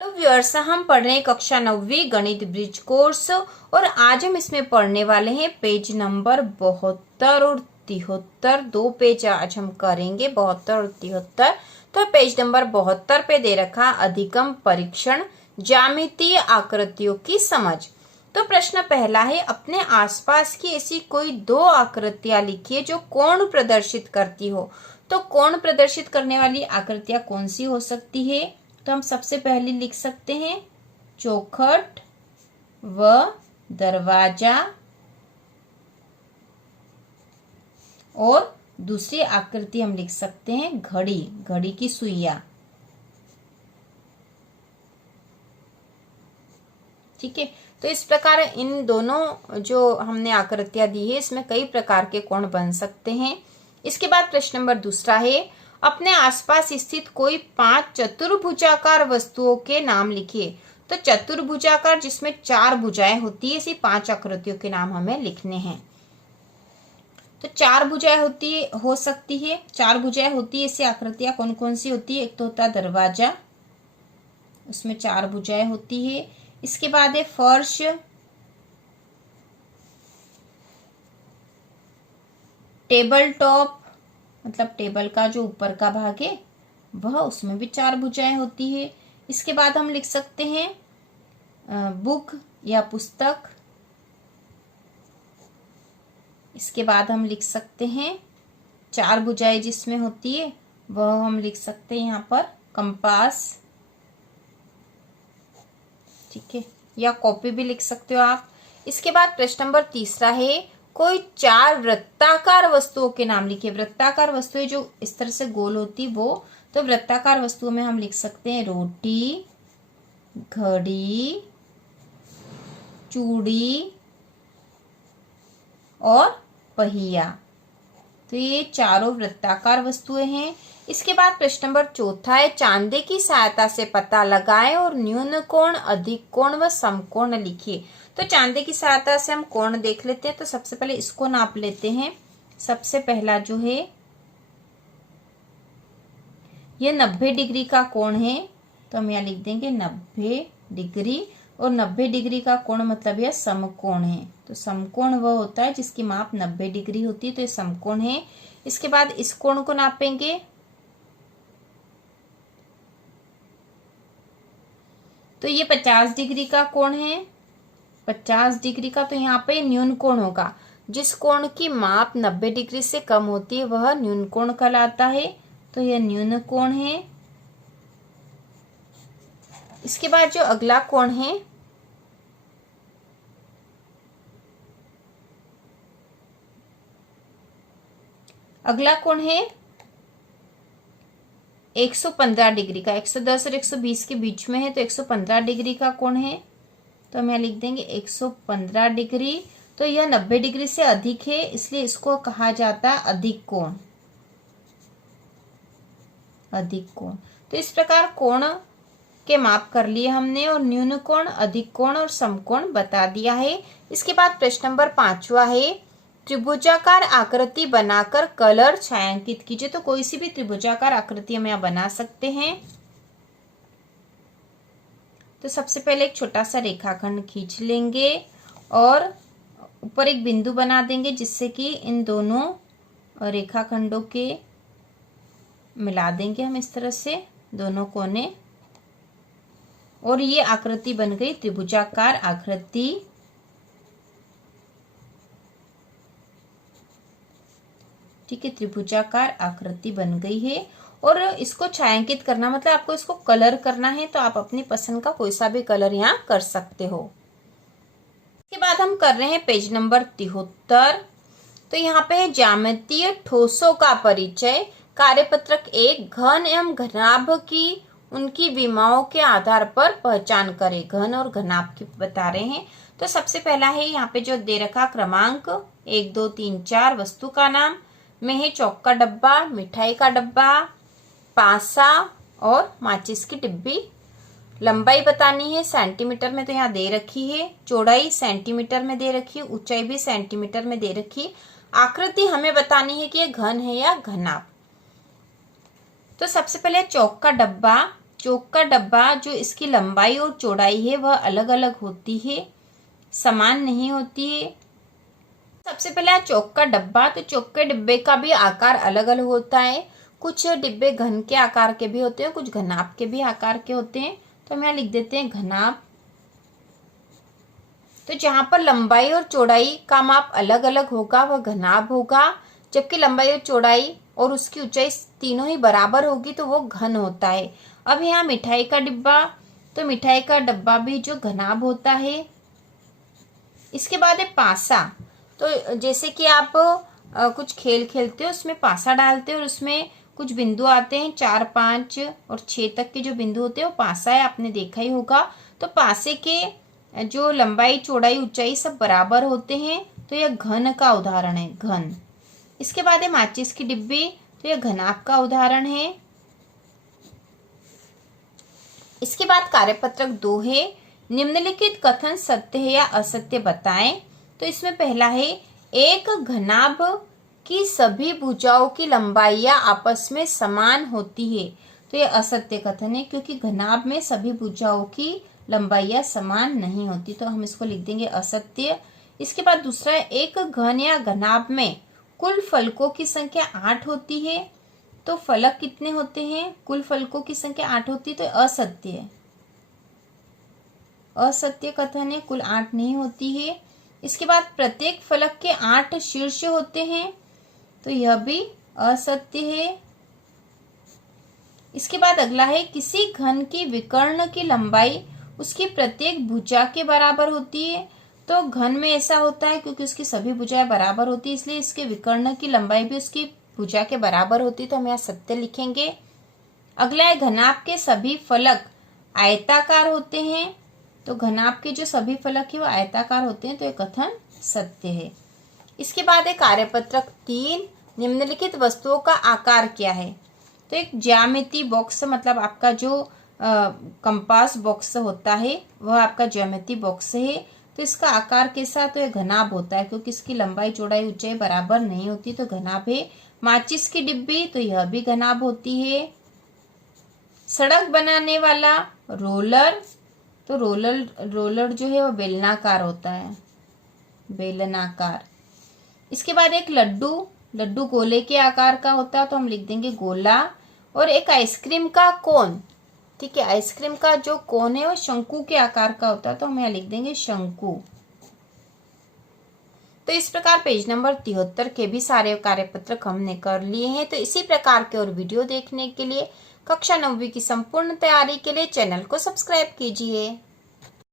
तो व्यूअर्स, हम पढ़ रहे हैं कक्षा 9वीं गणित ब्रिज कोर्स और आज हम इसमें पढ़ने वाले हैं पेज नंबर 72 और 73। दो पेज आज हम करेंगे, 72 और 73। तो पेज नंबर 72 पे दे रखा अधिगम परीक्षण, ज्यामितीय आकृतियों की समझ। तो प्रश्न पहला है, अपने आसपास की ऐसी कोई दो आकृतियां लिखिए जो कोण प्रदर्शित करती हो। तो कोण प्रदर्शित करने वाली आकृतियां कौन सी हो सकती है? तो हम सबसे पहले लिख सकते हैं चौखट व दरवाजा, और दूसरी आकृति हम लिख सकते हैं घड़ी, घड़ी की सुइया। ठीक है, तो इस प्रकार इन दोनों जो हमने आकृतियां दी है इसमें कई प्रकार के कोण बन सकते हैं। इसके बाद प्रश्न नंबर दूसरा है, अपने आसपास स्थित कोई 5 चतुर्भुजाकार वस्तुओं के नाम लिखिए। तो चतुर्भुजाकार जिसमें 4 भुजाएं होती है, ऐसी 5 आकृतियों के नाम हमें लिखने हैं। तो 4 भुजाएं हो सकती है, 4 भुजाएं होती है। ऐसी आकृतियां कौन कौन सी होती है? एक तो होता है दरवाजा, उसमें 4 भुजाएं होती है। इसके बाद है फर्श, टेबल टॉप मतलब टेबल का जो ऊपर का भाग है वह, उसमें भी 4 भुजाएं होती है। इसके बाद हम लिख सकते हैं बुक या पुस्तक। इसके बाद हम लिख सकते हैं 4 भुजाएं जिसमें होती है वह हम लिख सकते हैं यहाँ पर कंपास। ठीक है, या कॉपी भी लिख सकते हो आप। इसके बाद प्रश्न नंबर तीसरा है, कोई 4 वृत्ताकार वस्तुओं के नाम लिखिए। वृत्ताकार वस्तुएं जो इस तरह से गोल होती वो, तो वृत्ताकार वस्तुओं में हम लिख सकते हैं रोटी, घड़ी, चूड़ी और पहिया। तो ये चारों वृत्ताकार वस्तुएं हैं। इसके बाद प्रश्न नंबर चौथा है, चांदे की सहायता से पता लगाएं और न्यून कोण, अधिक कोण व समकोण लिखिए। तो चांदे की सहायता से हम कोण देख लेते हैं। तो सबसे पहले इसको नाप लेते हैं। सबसे पहला जो है ये 90 डिग्री का कोण है, तो हम यहाँ लिख देंगे 90 डिग्री। और 90 डिग्री का कोण मतलब यह समकोण है। तो समकोण वह होता है जिसकी माप 90 डिग्री होती है, तो ये समकोण है। इसके बाद इस कोण को नापेंगे, तो ये 50 डिग्री का कोण है, 50 डिग्री का। तो यहाँ पे न्यून कोण होगा, जिस कोण की माप 90 डिग्री से कम होती है वह न्यून कोण कहलाता है। तो यह न्यून कोण है। इसके बाद जो अगला कोण है, अगला कोण है 115 डिग्री का। 110 और 120 के बीच में है, तो 115 डिग्री का कोण है। तो हम यहाँ लिख देंगे 115 डिग्री। तो यह 90 डिग्री से अधिक है, इसलिए इसको कहा जाता है अधिक कोण, अधिक कोण। तो इस प्रकार कोण के माप कर लिए हमने, और न्यून कोण, अधिक कोण और समकोण बता दिया है। इसके बाद प्रश्न नंबर 5वां है, त्रिभुजाकार आकृति बनाकर कलर छायांकित कीजिए। तो कोई सी भी त्रिभुजाकार आकृति हम यहाँ बना सकते हैं। तो सबसे पहले एक छोटा सा रेखाखंड खींच लेंगे और ऊपर एक बिंदु बना देंगे, जिससे कि इन दोनों रेखाखंडों के मिला देंगे हम इस तरह से दोनों कोने, और ये आकृति बन गई त्रिभुजाकार आकृति। ठीक है, त्रिभुजाकार आकृति बन गई है। और इसको छायांकित करना मतलब आपको इसको कलर करना है, तो आप अपनी पसंद का कोई सा भी कलर यहाँ कर सकते हो। इसके बाद हम कर रहे हैं पेज नंबर 73। तो यहाँ पे है ज्यामितीय ठोसों का परिचय। कार्यपत्रक 1, घन एवं घनाभ की उनकी विमाओं के आधार पर पहचान करें। घन और घनाभ की बता रहे हैं। तो सबसे पहला है यहाँ पे जो दे रखा क्रमांक 1 2 3 4, वस्तु का नाम में है चौक का डब्बा, मिठाई का डब्बा, पासा और माचिस की डिब्बी। लंबाई बतानी है सेंटीमीटर में, तो यहाँ दे रखी है। चौड़ाई सेंटीमीटर में दे रखी है, ऊंचाई भी सेंटीमीटर में दे रखी। आकृति हमें बतानी है कि यह घन है या घनाभ। तो सबसे पहले चौक का डब्बा, चौक का डब्बा जो इसकी लंबाई और चौड़ाई है वह अलग अलग होती है, समान नहीं होती है। सबसे पहले चौक का डब्बा, तो चौक के डिब्बे का भी आकार अलग अलग होता है। कुछ डिब्बे घन के आकार के भी होते हैं, कुछ घनाभ के भी आकार के होते हैं। तो हम यहाँ लिख देते हैं घनाभ। तो जहां पर लंबाई और चौड़ाई का माप अलग अलग होगा वह घनाभ होगा, जबकि लंबाई और चौड़ाई और उसकी ऊंचाई तीनों ही बराबर होगी तो वो घन होता है। अब यहाँ मिठाई का डिब्बा, तो मिठाई का डब्बा भी जो घनाभ होता है। इसके बाद है पासा। तो जैसे कि आप कुछ खेल खेलते हो, उसमें पासा डालते हो और उसमें कुछ बिंदु आते हैं, 4, 5 और 6 तक के जो बिंदु होते हैं वो पासा है, आपने देखा ही होगा। तो पासे के जो लंबाई चौड़ाई ऊंचाई सब बराबर होते हैं, तो यह घन का उदाहरण है, घन। इसके बाद है माचिस की डिब्बी, तो यह घनाभ का उदाहरण है। इसके बाद कार्यपत्रक 2 है, निम्नलिखित कथन सत्य है या असत्य बताएं। तो इसमें पहला है, एक घनाभ की सभी भुजाओं की लंबाइयां आपस में समान होती है। तो यह असत्य कथन है, क्योंकि घनाभ में सभी भुजाओं की लंबाइयां समान नहीं होती, तो हम इसको लिख देंगे असत्य। इसके बाद दूसरा है, एक घन या घनाभ में कुल फलकों की संख्या 8 होती है। तो फलक कितने होते हैं? कुल फलकों की संख्या 8 होती है, तो असत्य है, असत्य कथन है, कुल 8 नहीं होती है। इसके बाद प्रत्येक फलक के 8 शीर्ष होते हैं, तो यह भी असत्य है। इसके बाद अगला है, किसी घन की विकर्ण की लंबाई उसकी प्रत्येक भुजा के बराबर होती है। तो घन में ऐसा होता है क्योंकि उसकी सभी भुजाएं बराबर होती है, इसलिए इसके विकर्ण की लंबाई भी उसकी भुजा के बराबर होती है, तो हम यहाँ सत्य लिखेंगे। अगला है, घनाभ के सभी फलक आयताकार होते हैं। तो घनाभ के जो सभी फलक है वो आयताकार होते हैं, तो यह कथन सत्य है। इसके बाद है कार्यपत्रक 3, निम्नलिखित वस्तुओं का आकार क्या है। तो एक ज्यामिति बॉक्स, मतलब आपका जो कंपास बॉक्स होता है वह आपका ज्यामिति बॉक्स है। तो इसका आकार कैसा, तो यह घनाभ होता है, क्योंकि इसकी लंबाई चौड़ाई ऊंचाई बराबर नहीं होती, तो घनाभ है। माचिस की डिब्बी, तो यह भी घनाभ होती है। सड़क बनाने वाला रोलर, तो रोलर जो है वो बेलनाकार होता है, बेलनाकार। इसके बाद एक लड्डू गोले के आकार का होता है, तो हम लिख देंगे गोला। और एक आइसक्रीम का कोन, ठीक है, आइसक्रीम का जो कोन है वो शंकु के आकार का होता है, तो हम यहाँ लिख देंगे शंकु। तो इस प्रकार पेज नंबर 73 के भी सारे कार्यपत्रक हमने कर लिए हैं। तो इसी प्रकार के और वीडियो देखने के लिए, कक्षा 9वीं की संपूर्ण तैयारी के लिए चैनल को सब्सक्राइब कीजिए।